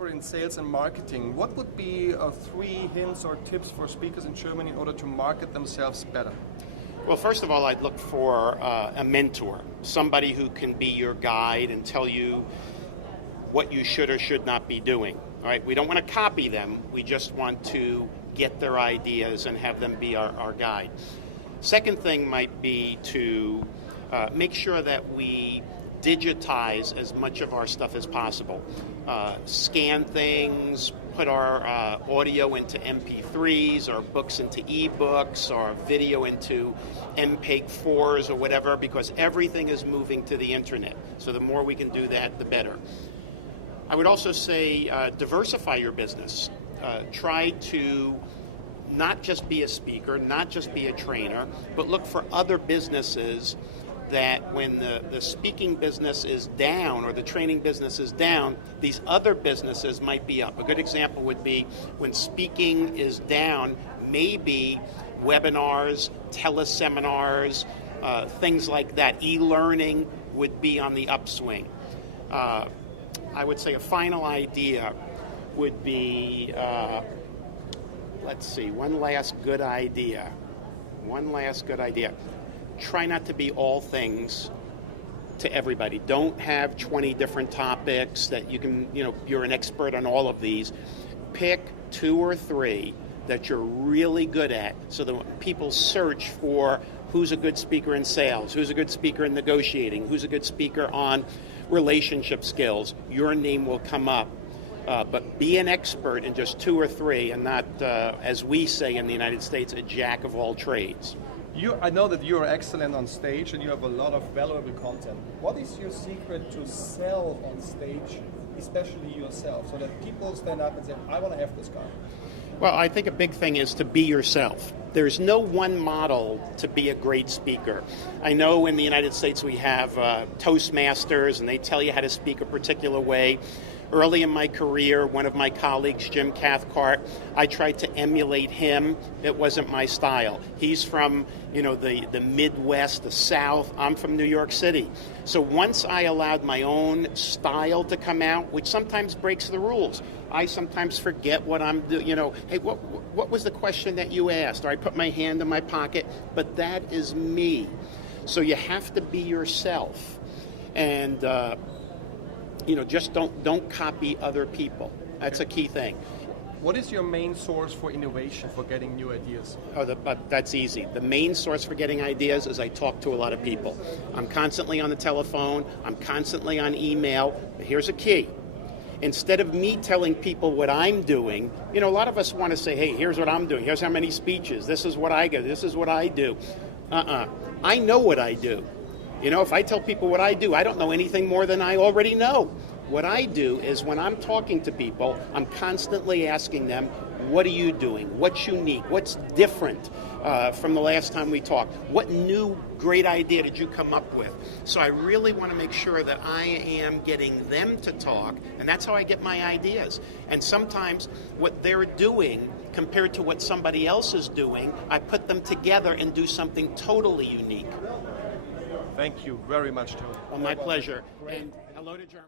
expert in sales and marketing. What would be 3 hints or tips for speakers in Germany in order to market themselves better? Well, first of all, I'd look for a mentor, somebody who can be your guide and tell you what you should or should not be doing. All right, we don't want to copy them. We just want to get their ideas and have them be our guide. Second thing might be to make sure that we digitize as much of our stuff as possible. Scan things, put our audio into MP3s, or books into ebooks, or video into MPEG-4s or whatever, because everything is moving to the internet. So the more we can do that, the better. I would also say diversify your business. Try to not just be a speaker, not just be a trainer, but look for other businesses that when the speaking business is down or the training business is down, these other businesses might be up. A good example would be when speaking is down, maybe webinars, teleseminars, things like that, e-learning would be on the upswing. I would say a final idea would be, let's see, one last good idea. Try not to be all things to everybody. Don't have 20 different topics that you can, you're an expert on all of these. Pick 2 or 3 that you're really good at, so that when people search for who's a good speaker in sales, who's a good speaker in negotiating, who's a good speaker on relationship skills, your name will come up. But be an expert in just 2 or 3 and not, as we say in the United States, a jack of all trades. I know that you're excellent on stage and you have a lot of valuable content. What is your secret to sell on stage, especially yourself, so that people stand up and say, I want to have this guy? Well, I think a big thing is to be yourself. There's no one model to be a great speaker. I know in the United States we have Toastmasters, and they tell you how to speak a particular way. Early in my career, one of my colleagues, Jim Cathcart, I tried to emulate him. It wasn't my style. He's from, the Midwest, the South. I'm from New York City. So once I allowed my own style to come out, which sometimes breaks the rules, I sometimes forget what I'm doing. Hey, what was the question that you asked? Or I put my hand in my pocket, but that is me. So you have to be yourself. And just don't copy other people. That's a key thing. What is your main source for innovation, for getting new ideas? That's easy. The main source for getting ideas is I talk to a lot of people. I'm constantly on the telephone. I'm constantly on email. But here's a key. Instead of me telling people what I'm doing, a lot of us want to say, hey, here's what I'm doing. Here's how many speeches. This is what I get. This is what I do. I know what I do. If I tell people what I do, I don't know anything more than I already know. What I do is when I'm talking to people, I'm constantly asking them, what are you doing? What's unique? What's different from the last time we talked? What new great idea did you come up with? So I really want to make sure that I am getting them to talk, and that's how I get my ideas. And sometimes what they're doing compared to what somebody else is doing, I put them together and do something totally unique. Thank you very much, Tony. Well, my pleasure. And hello to Germany.